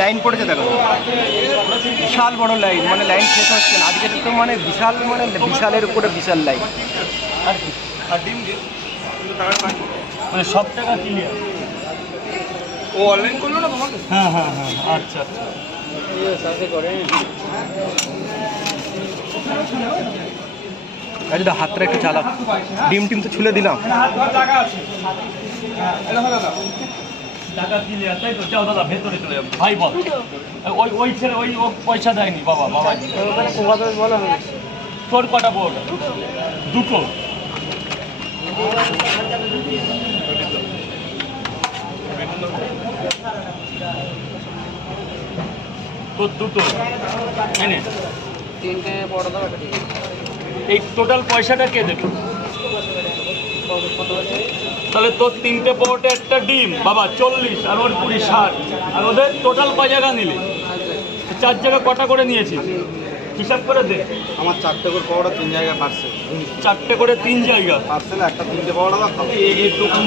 Line পড়েছে দেখো, বিশাল বড় লাইন, মানে লাইন শেষ হচ্ছে না আজকে তো, মানে বিশাল, মানে বিশালের উপরে বিশাল লাইন। মানে সব টাকা ক্লিয়ার। ও অনলাইন করলো না তোমাকে? হ্যাঁ হ্যাঁ হ্যাঁ, আচ্ছা আচ্ছা। আচ্ছা হাতটা একটু চালাক, ডিম টিম তো ছুলে দিলাম। টাকা ক্লিয়ার, তাই তো? যাও দাদা ভেতরে চলে যাবো। ভাই বল, ওই ছেলে ও পয়সা দেয়নি বাবা। তোর কটা বোর্ড? দুটো। তোর দুটো এনে তিনটে বড় দাও। এই টোটাল পয়সাটা কে দেবে? তাহলে তোর তিনটে পরোটা একটা ডিম বাবা 40, আর ওর 20, 60, আর ওদের টোটাল কয় জায়গা নিলি? 4 জায়গা কটা করে নিয়েছিস হিসাব করে দে। আমার 4টে করে পরোটা 3 জায়গায় পার্সেল। 4টে করে 3 জায়গা পার্সেল একটা 3টে পরোটা দাও। এই দোকান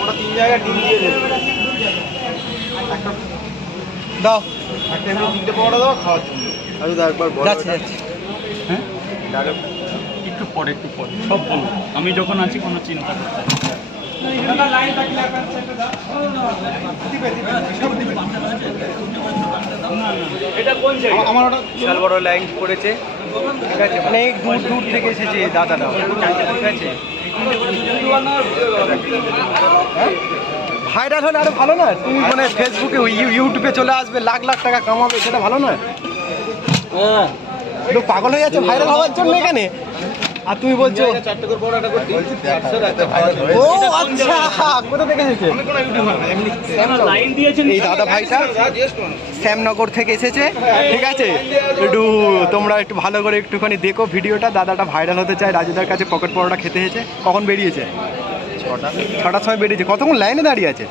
ওটা 3 জায়গায় ডিম দিয়ে দেবে। একটা দাও, একটা এমনি 3টে পরোটা দাও খাওয়ার জন্য। আমি তো একবার বড় যাচ্ছে যাচ্ছে। হ্যাঁ একটু পরে সব বলবো। আমি যখন আছি কোনো চিন্তা করতে হবে না। এটা কোন জায়গা? আমার ওটা বিশাল বড় লাইন পড়েছে, ঠিক আছে, অনেক দূর দূর থেকে এসেছে দাদারা, ঠিক আছে। ভাইরাল হলে আরো ভালো না, তুমি মানে ফেসবুকে ইউটিউবে চলে আসবে, লাখ লাখ টাকা কামাবে, সেটা ভালো না? লোক পাগল হয়ে যাচ্ছে ভাইরাল হওয়ার জন্য এখানে, আর তুমি বলছো 4টে করে পরোটা করে দিই। ও আচ্ছা, কোথা থেকে এসেছে? আমি কোনো ইউটিউব না, এমনি লাইন দিয়েছেন এই দাদা ভাইটা শ্যামনগর থেকে এসেছে, ঠিক আছে। একটু তোমরা একটু ভালো করে একটুখানি দেখো ভিডিওটা, দাদাটা ভাইরাল হতে চায়, রাজুদার কাছে পকেট পরোটা খেতে এসেছে। কখন বেরিয়েছে? 6টার সময় বেরিয়েছে। কতক্ষণ লাইনে দাঁড়িয়ে আছে?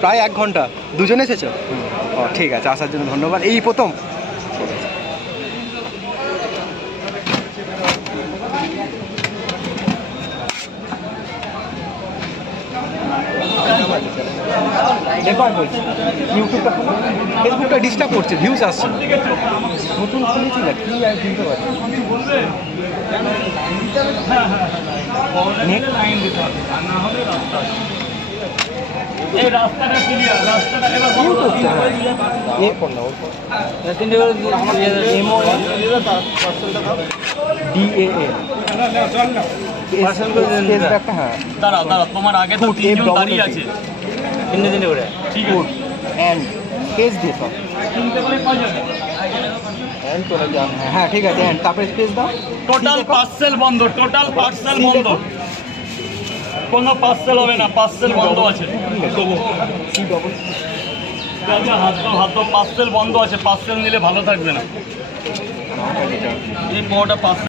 প্রায় 1 ঘন্টা। দুজন এসেছো? ও ঠিক আছে, আসার জন্য ধন্যবাদ। এই প্রথম? দেখো আমি বলছি, ইউটিউবটা ফেসবুকটা ডিস্টার্ব করছে, ভিউজ আসছে না। নতুন খুলেছি না, কি আর কিনতে পারি। লাইন দিতে হবে, আর না হলে রাস্তা আছে। এই রাস্তাটা ক্লিয়ার, রাস্তাটা এবার ইউটিউবটা এ কোন না, ওর DAA হ্যাঁ। দাঁড়াও তোমার আগে তো 3জন দাঁড়িয়ে আছে। 3 করে। ঠিক আছে, অ্যান্ড স্পেস দিয়ে সব, 3টে করে কয় যাবে? অ্যান্ড চলে যান। হ্যাঁ ঠিক আছে, অ্যান্ড তারপরে স্পেস দাও। টোটাল পার্সেল বন্ধ, টোটাল পার্সেল বন্ধ, কোনো পার্সেল হবে না, পার্সেল বন্ধ আছে। হাত দাও, পার্সেল বন্ধ আছে, পার্সেল নিলে ভালো থাকবে না। এই পরোটা পার্সেল